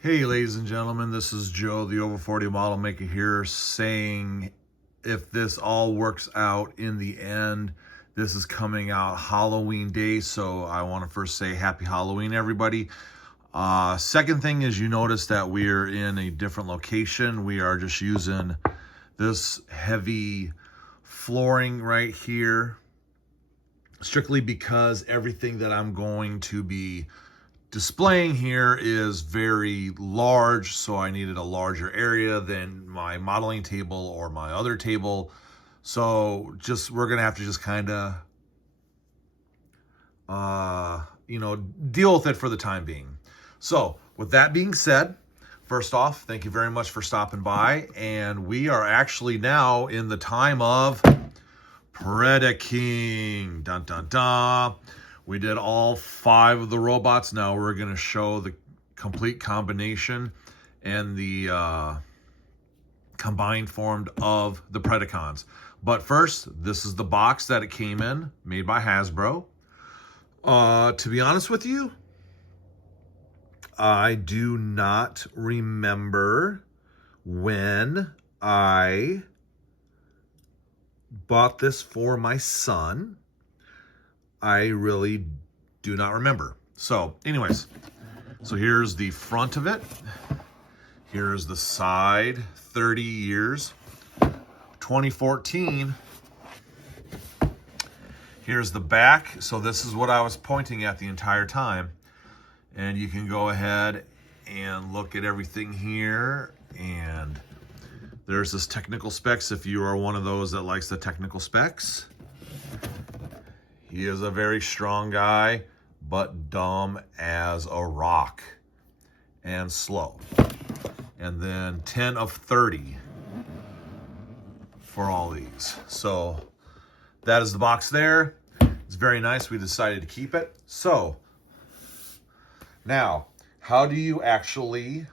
Hey ladies and gentlemen, this is Joe, the over 40 model maker here, saying if this all works out in the end, this is coming out Halloween day, so I want to first say happy Halloween everybody. Second thing is, you notice that we're in a different location. We are just using this heavy flooring right here strictly because everything that I'm going to be displaying here is very large, so I needed a larger area than my modeling table or my other table. So we're gonna have to just kind of deal with it for the time being. So with that being said, first off, thank you very much for stopping by, and we are actually now in the time of Predaking. Dun dun dun. We did all 5 of the robots. Now we're going to show the complete combination and the combined form of the Predacons. But first, this is the box that it came in, made by Hasbro. To be honest with you, I do not remember when I bought this for my son. I really do not remember. So anyways, so here's the front of it. Here's the side, 30 years, 2014. Here's the back. So this is what I was pointing at the entire time. And you can go ahead and look at everything here. And there's this technical specs if you are one of those that likes the technical specs. He is a very strong guy, but dumb as a rock and slow. And then 10 of 30 for all these. So that is the box there. It's very nice. We decided to keep it. So now, how do you actually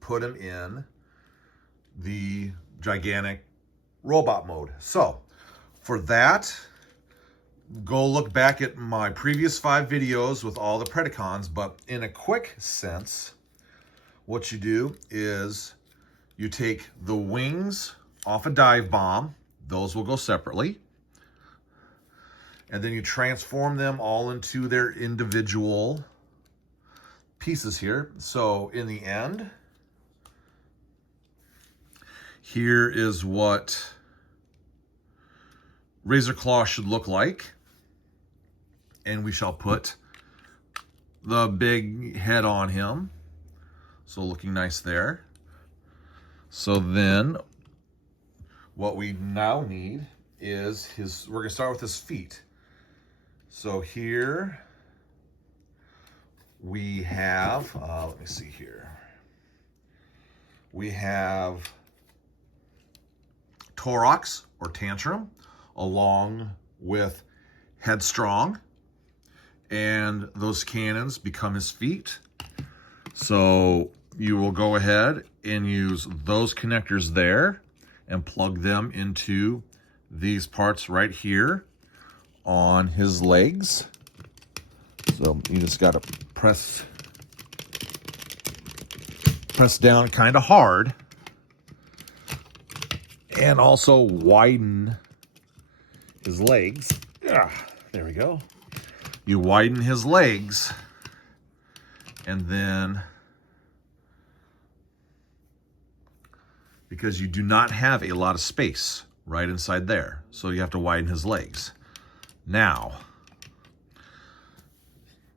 put him in the gigantic robot mode? So for that, go look back at my previous 5 videos with all the Predacons, but in a quick sense, what you do is you take the wings off a dive bomb. Those will go separately. And then you transform them all into their individual pieces here. So in the end, here is what Razor Claw should look like. And we shall put the big head on him. So looking nice there. So then what we now need is we're gonna start with his feet. So here we have, let me see here. We have Torox or Tantrum along with Headstrong. And those cannons become his feet. So you will go ahead and use those connectors there and plug them into these parts right here on his legs. So you just got to press down kind of hard and also widen his legs. There we go. You widen his legs, and then, because you do not have a lot of space right inside there, so you have to widen his legs. Now,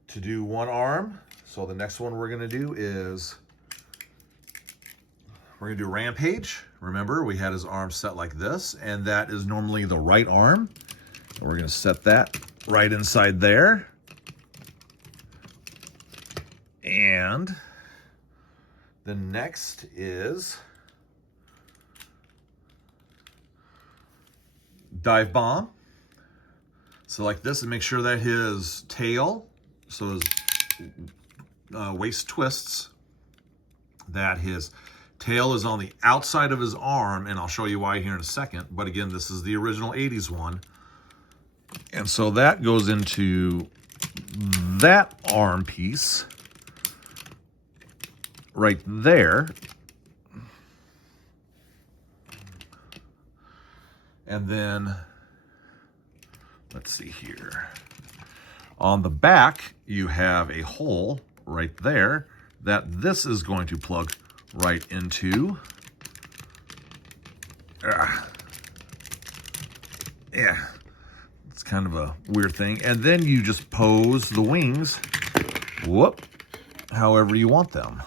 to do one arm, so the next one we're gonna do is, we're gonna do Rampage. Remember, we had his arm set like this, and that is normally the right arm. So we're gonna set that right inside there. And the next is Dive Bomb. So like this, and make sure that his tail, so his waist twists, that his tail is on the outside of his arm, and I'll show you why here in a second. But again, this is the original 80s one. And so that goes into that arm piece. right there. And then, let's see here. On the back, you have a hole right there that this is going to plug right into. Yeah, it's kind of a weird thing. And then you just pose the wings, however you want them.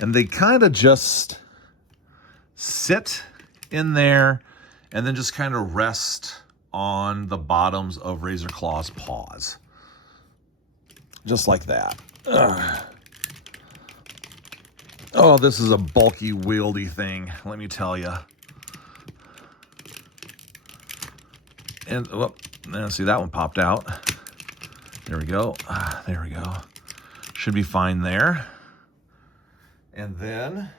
And they kind of just sit in there and then just kind of rest on the bottoms of Razor Claw's paws. Just like that. Oh, this is a bulky, wieldy thing, let me tell you. And, see, that one popped out. There we go. There we go. Should be fine there. And then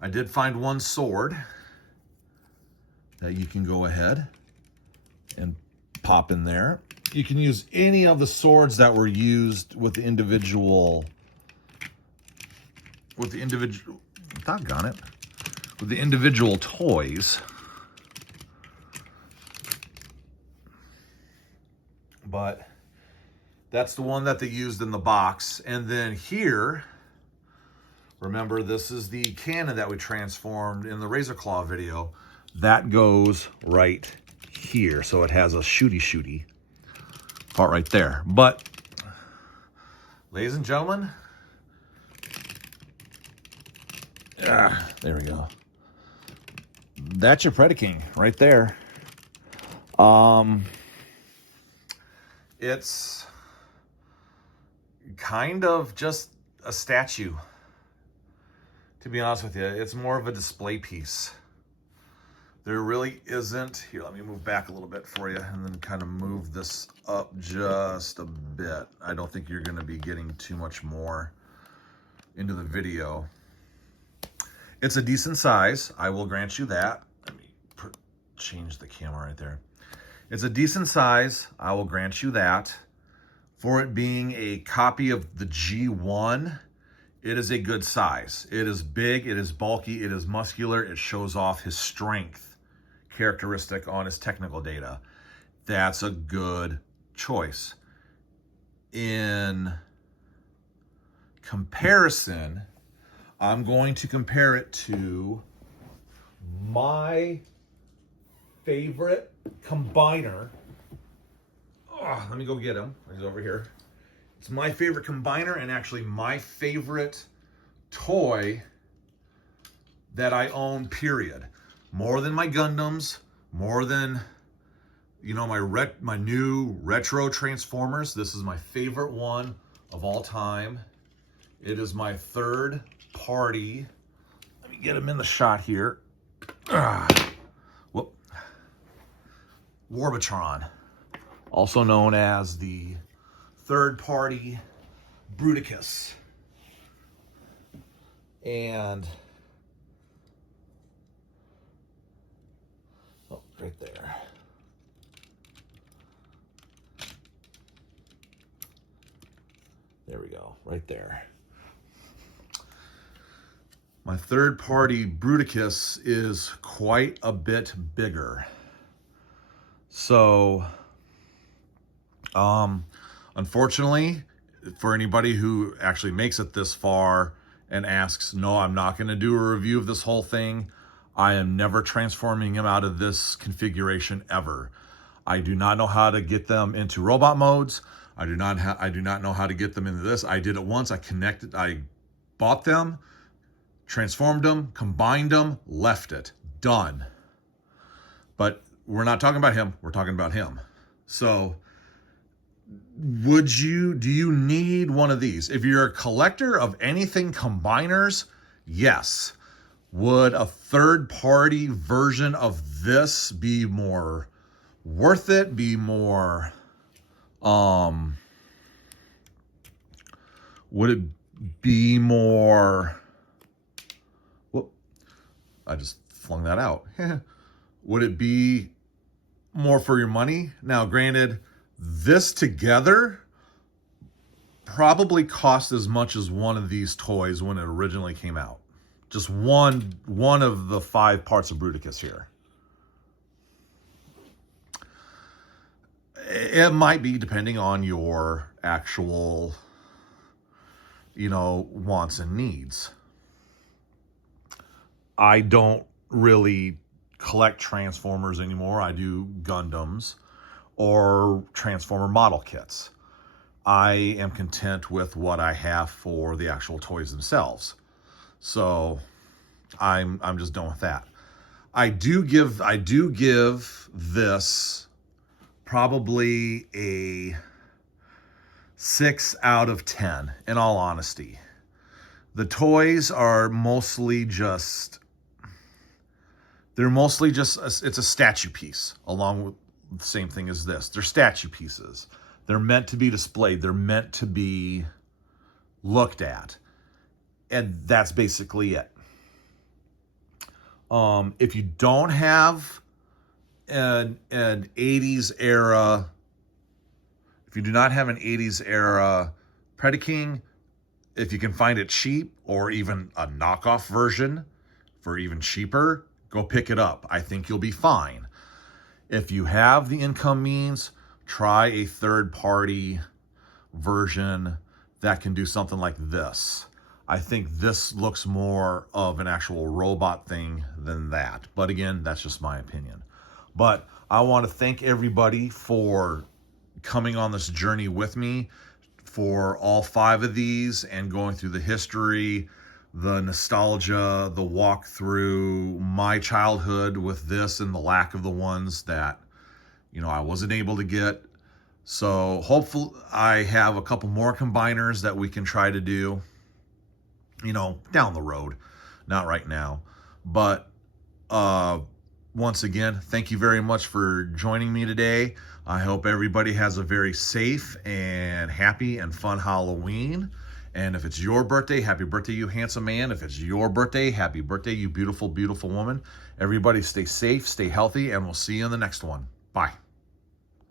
I did find one sword that you can go ahead and pop in there. You can use any of the swords that were used with the individual, doggone it, with the individual toys. But that's the one that they used in the box. And then here, remember, this is the cannon that we transformed in the Razor Claw video. That goes right here. So it has a shooty part right there. But, ladies and gentlemen, there we go. That's your Predaking right there. It's kind of just a statue, to be honest with you. It's more of a display piece. There really isn't. Here, let me move back a little bit for you and then kind of move this up just a bit. I don't think you're going to be getting too much more into the video. It's a decent size. I will grant you that. Let me change the camera right there. It's a decent size. I will grant you that. For it being a copy of the G1, it is a good size. It is big, it is bulky, it is muscular, it shows off his strength characteristic on his technical data. That's a good choice. In comparison, I'm going to compare it to my favorite combiner. Oh, let me go get him. He's over here. It's my favorite combiner and actually my favorite toy that I own, period. More than my Gundams, more than, you know, my new retro Transformers. This is my favorite one of all time. It is my third party. Let me get him in the shot here. Whoop. Warbatron, also known as the third-party Bruticus. And, oh, right there. There we go, right there. My third-party Bruticus is quite a bit bigger. So, unfortunately, for anybody who actually makes it this far and asks, no, I'm not going to do a review of this whole thing. I am never transforming him out of this configuration ever. I do not know how to get them into robot modes. I do not know how to get them into this. I did it once. I bought them, transformed them, combined them, left it. Done. But we're not talking about him. We're talking about him. So, do you need one of these? If you're a collector of anything combiners, yes. Would a third-party version of this be more worth it? Be more, would it be more, whoop, I just flung that out. Would it be more for your money? Now, granted, this together probably cost as much as one of these toys when it originally came out. Just one of the 5 parts of Bruticus here. It might be depending on your actual, wants and needs. I don't really collect Transformers anymore. I do Gundams or Transformer model kits. I am content with what I have for the actual toys themselves. So I'm just done with that. I do give this probably a 6 out of 10, in all honesty. The toys are mostly just, it's a statue piece, along with the same thing as this. They're statue pieces. They're meant to be displayed. They're meant to be looked at. And that's basically it. If you don't have an 80s era, if you do not have an 80s era Predaking, if you can find it cheap or even a knockoff version for even cheaper, go pick it up. I think you'll be fine. If you have the income means, try a third-party version that can do something like this. I think this looks more of an actual robot thing than that. But again, that's just my opinion. But I want to thank everybody for coming on this journey with me for all 5 of these and going through the history, the nostalgia, the walk through my childhood with this and the lack of the ones that, I wasn't able to get. So hopefully I have a couple more combiners that we can try to do, down the road, not right now. But once again, thank you very much for joining me today. I hope everybody has a very safe and happy and fun Halloween. And if it's your birthday, happy birthday, you handsome man. If it's your birthday, happy birthday, you beautiful, beautiful woman. Everybody stay safe, stay healthy, and we'll see you in the next one. Bye.